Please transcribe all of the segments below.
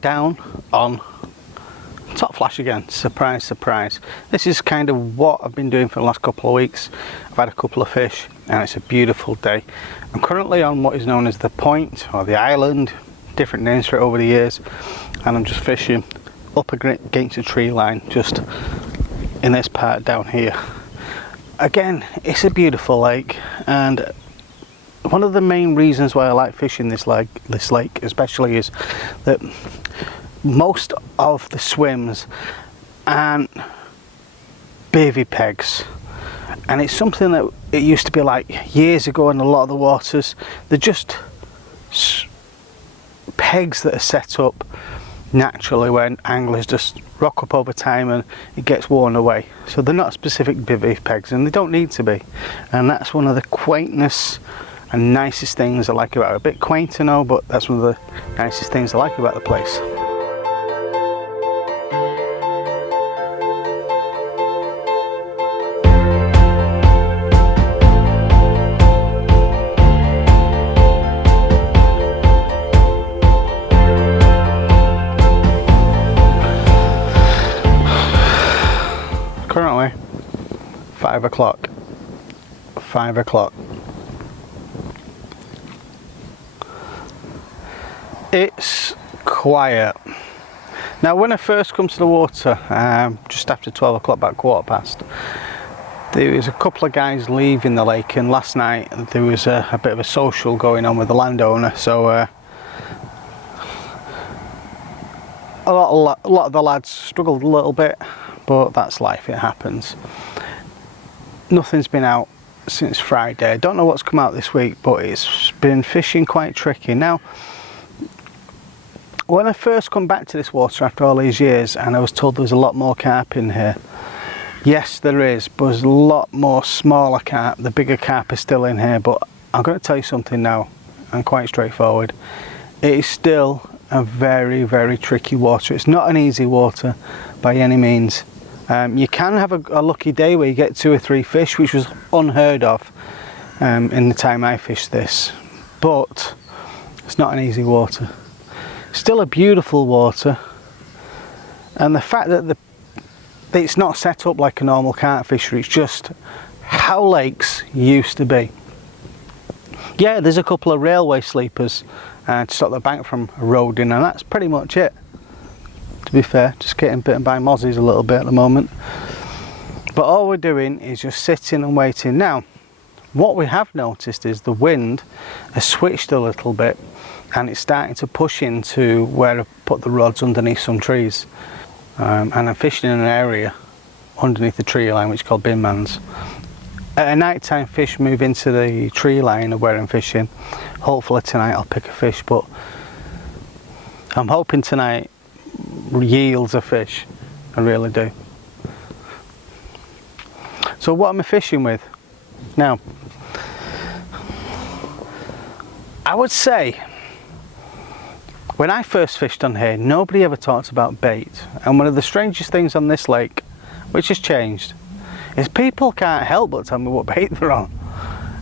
back down on top flash again. Surprise, surprise. This is kind of what I've been doing for the last couple of weeks. I've had a couple of fish and it's a beautiful day. I'm currently on what is known as the point or the island, different names for it over the years, and I'm just fishing up against a tree line just in this part down here. Again, it's a beautiful lake, and one of the main reasons why I like fishing this lake especially is that most of the swims aren't bivy pegs, and it's something that it used to be like years ago in a lot of the waters. They're just pegs that are set up naturally when anglers just rock up over time and it gets worn away. So they're not specific bivy pegs, and they don't need to be, and that's one of the quaintness and nicest things I like about it. A bit quaint, I know, but that's one of the nicest things I like about the place. Currently 5 o'clock. 5 o'clock. It's quiet. Now when I first come to the water, just after 12 o'clock, about quarter past, there was a couple of guys leaving the lake, and last night there was a bit of a social going on with the landowner, so a lot of the lads struggled a little bit, but that's life, it happens. Nothing's been out since Friday. I don't know what's come out this week, but it's been fishing quite tricky. Now when I first come back to this water after all these years, and I was told there was a lot more carp in here, yes there is, but there's a lot more smaller carp. The bigger carp is still in here, but I'm going to tell you something now, and quite straightforward. It is still a very, very tricky water. It's not an easy water by any means. You can have a lucky day where you get 2 or 3 fish, which was unheard of in the time I fished this, but it's not an easy water. Still a beautiful water, and the fact that it's not set up like a normal carp fishery, it's just how lakes used to be. Yeah, there's a couple of railway sleepers to stop the bank from eroding, and that's pretty much it, to be fair. Just getting bitten by mozzies a little bit at the moment, but all we're doing is just sitting and waiting. Now what we have noticed is the wind has switched a little bit, and it's starting to push into where I've put the rods underneath some trees, and I'm fishing in an area underneath the tree line which is called binmans. At night time, fish move into the tree line of where I'm fishing. Hopefully tonight I'll pick a fish, but I'm hoping tonight yields a fish. I really do. So what am I fishing with now? I would say when I first fished on here, nobody ever talked about bait, and one of the strangest things on this lake, which has changed, is people can't help but tell me what bait they're on.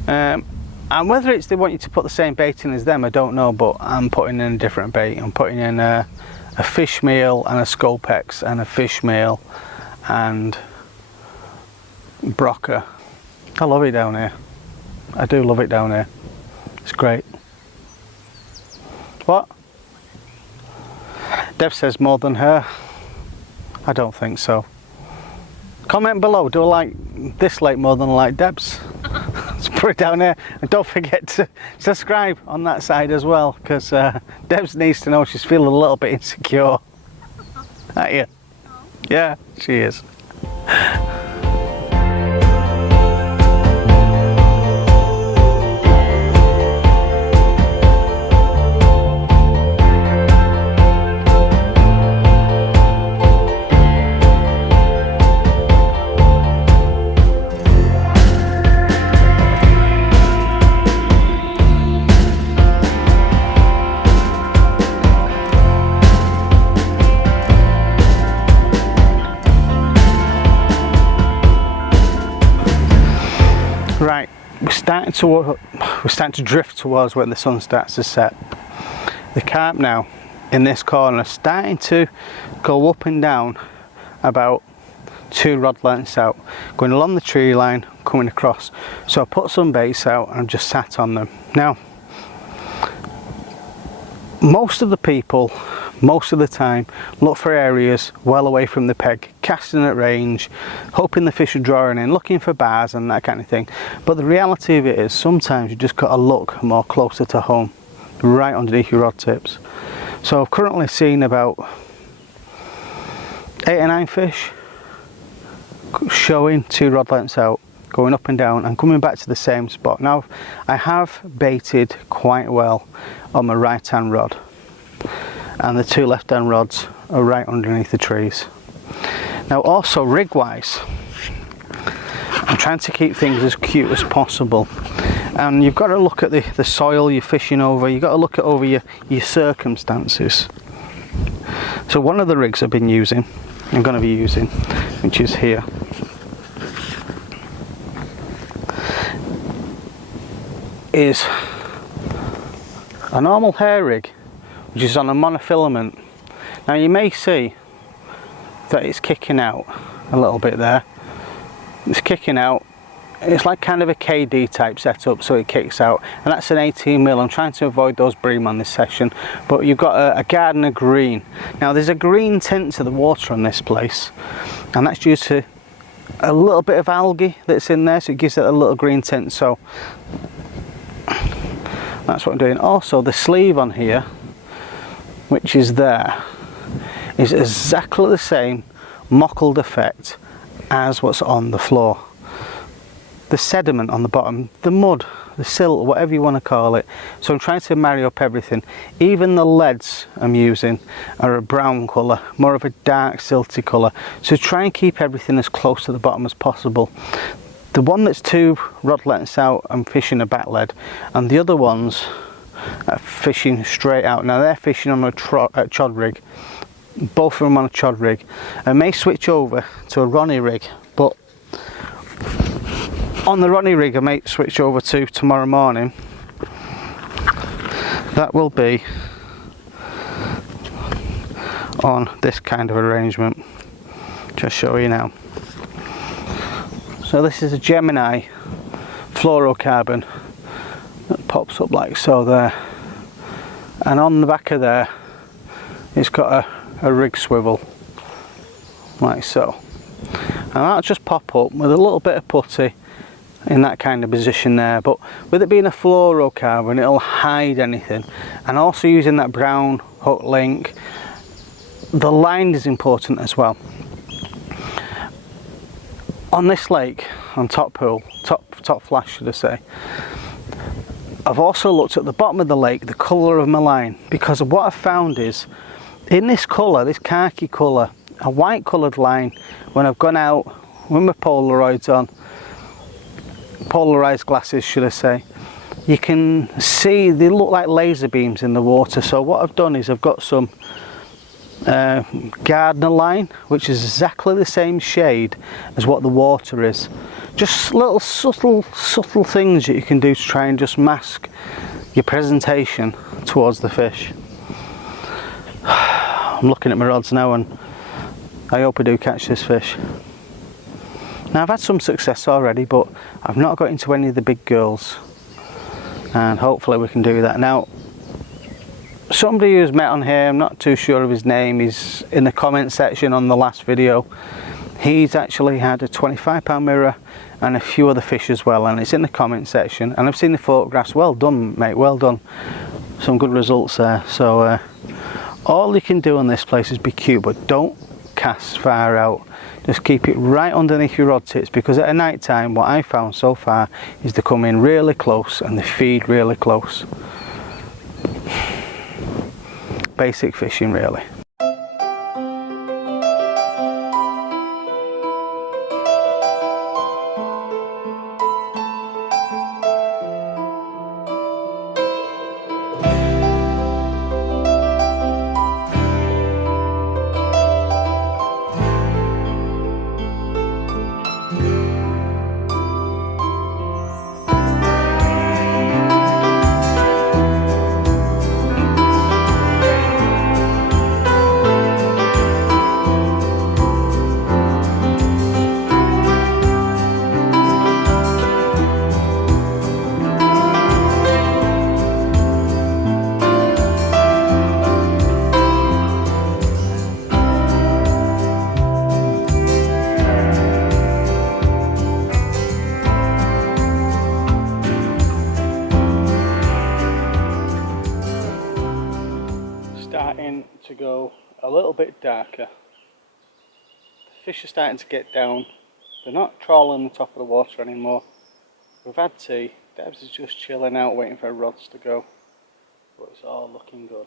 And whether it's they want you to put the same bait in as them, I don't know, but I'm putting in a different bait. I'm putting in a fish meal and a Scopex and a fish meal and Brocker. I love it down here. I do love it down here. It's great. What? Dev says more than her. I don't think so. Comment below, do I like this lake more than I like Deb's? Let's put it down here, and don't forget to subscribe on that side as well, because Debs needs to know she's feeling a little bit insecure. Aren't you? Yeah, she is. Right, we're starting to drift towards when the sun starts to set. The carp now in this corner, starting to go up and down about 2 rod lengths out, going along the tree line, coming across. So I put some baits out and just sat on them. Now, most of the people, most of the time, look for areas well away from the peg, casting at range, hoping the fish are drawing in, looking for bars and that kind of thing. But the reality of it is, sometimes you just got to look more closer to home, right underneath your rod tips. So I've currently seen about 8 or 9 fish showing 2 rod lengths out, going up and down and coming back to the same spot. Now, I have baited quite well on my right hand rod, and the 2 left hand rods are right underneath the trees. Now also, rig wise, I'm trying to keep things as cute as possible, and you've got to look at the soil you're fishing over. You've got to look at over your circumstances. So one of the rigs I'm going to be using, which is here, is a normal hair rig, which is on a monofilament. Now you may see that it's kicking out a little bit there. It's kicking out. It's like kind of a KD type setup, so it kicks out, and that's an 18mm. I'm trying to avoid those bream on this session, but you've got a Gardner green. Now there's a green tint to the water on this place, and that's due to a little bit of algae that's in there, so it gives it a little green tint. So that's what I'm doing. Also, the sleeve on here, which is there, is exactly the same mottled effect as what's on the floor. The sediment on the bottom, the mud, the silt, whatever you want to call it. So I'm trying to marry up everything. Even the leads I'm using are a brown colour, more of a dark silty colour. So try and keep everything as close to the bottom as possible. The one that's 2 rod lengths out, I'm fishing a back lead, and the other ones are fishing straight out. Now they're fishing on a chod rig. Both of them on a chod rig. I may switch over to a Ronnie rig, but on the Ronnie rig I may switch over to tomorrow morning. That will be on this kind of arrangement. Just show you now. So this is a Gemini fluorocarbon that pops up like so there, and on the back of there it's got a rig swivel like so, and that'll just pop up with a little bit of putty in that kind of position there. But with it being a fluorocarbon, it'll hide anything. And also using that brown hook link, the line is important as well. On this lake, on top pool, top flash should I say, I've also looked at the bottom of the lake, the colour of my line, because what I've found is, in this colour, this khaki colour, a white coloured line, when I've gone out with my Polaroids on, polarised glasses should I say, you can see they look like laser beams in the water. So what I've done is I've got some Gardner line, which is exactly the same shade as what the water is. Just little subtle things that you can do to try and just mask your presentation towards the fish. I'm looking at my rods now and I hope I do catch this fish. Now I've had some success already, but I've not got into any of the big girls, and hopefully we can do that. Now somebody who's met on here, I'm not too sure of his name, he's in the comment section on the last video. He's actually had a 25-pound mirror and a few other fish as well, and it's in the comment section, and I've seen the photographs. Well done mate, well done, some good results there. So all you can do on this place is be cute, but don't cast far out. Just keep it right underneath your rod tips, because at night time what I found so far is they come in really close and they feed really close. Basic fishing really. little bit darker. The fish are starting to get down. They're not trawling the top of the water anymore. We've had tea. Debs is just chilling out waiting for her rods to go. But it's all looking good.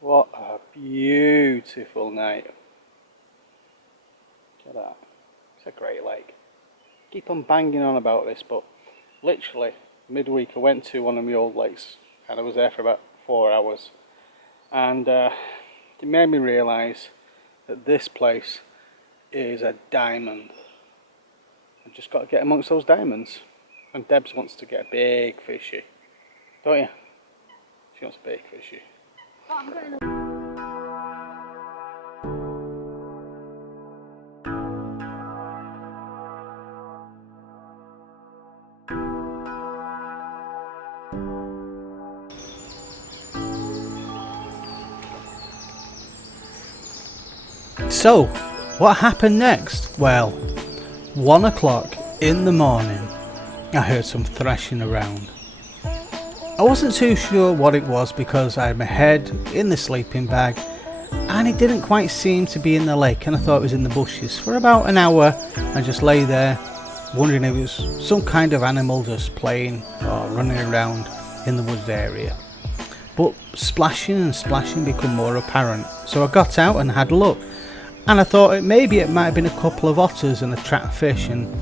What a beautiful night. Look at that. It's a great lake. Keep on banging on about this, but literally midweek I went to one of my old lakes and I was there for about 4 hours, and it made me realise that this place is a diamond. I've just got to get amongst those diamonds. And Debs wants to get a big fishy, don't you? She wants a big fishy. So, what happened next? Well, 1 o'clock in the morning, I heard some thrashing around. I wasn't too sure what it was because I had my head in the sleeping bag and it didn't quite seem to be in the lake, and I thought it was in the bushes. For about an hour I just lay there wondering if it was some kind of animal just playing or running around in the woods area. But splashing and splashing became more apparent, so I got out and had a look. And I thought maybe it might have been a couple of otters and a trapped fish, and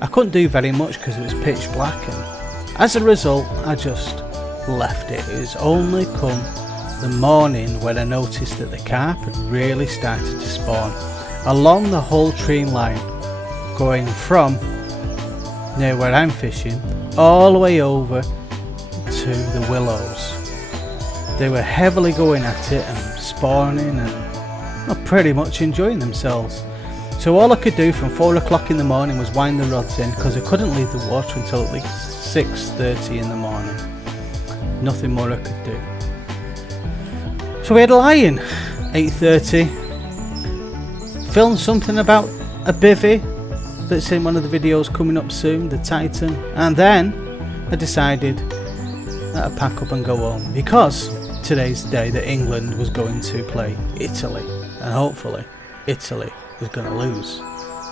I couldn't do very much because it was pitch black, and as a result I just left it. It was only come the morning when I noticed that the carp had really started to spawn along the whole tree line, going from near where I'm fishing all the way over to the willows. They were heavily going at it and spawning and pretty much enjoying themselves. So all I could do from 4 o'clock in the morning was wind the rods in, because I couldn't leave the water until at least 6:30 in the morning. Nothing more I could do. So we had a lie-in, 8:30. Filmed something about a bivvy that's in one of the videos coming up soon, the Titan, and then I decided that I'd pack up and go home, because today's the day that England was going to play Italy, and hopefully Italy was going to lose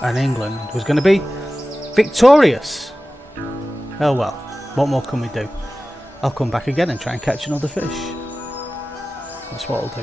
and England was going to be victorious. Oh well, what more can we do? I'll come back again and try and catch another fish. That's what I'll do.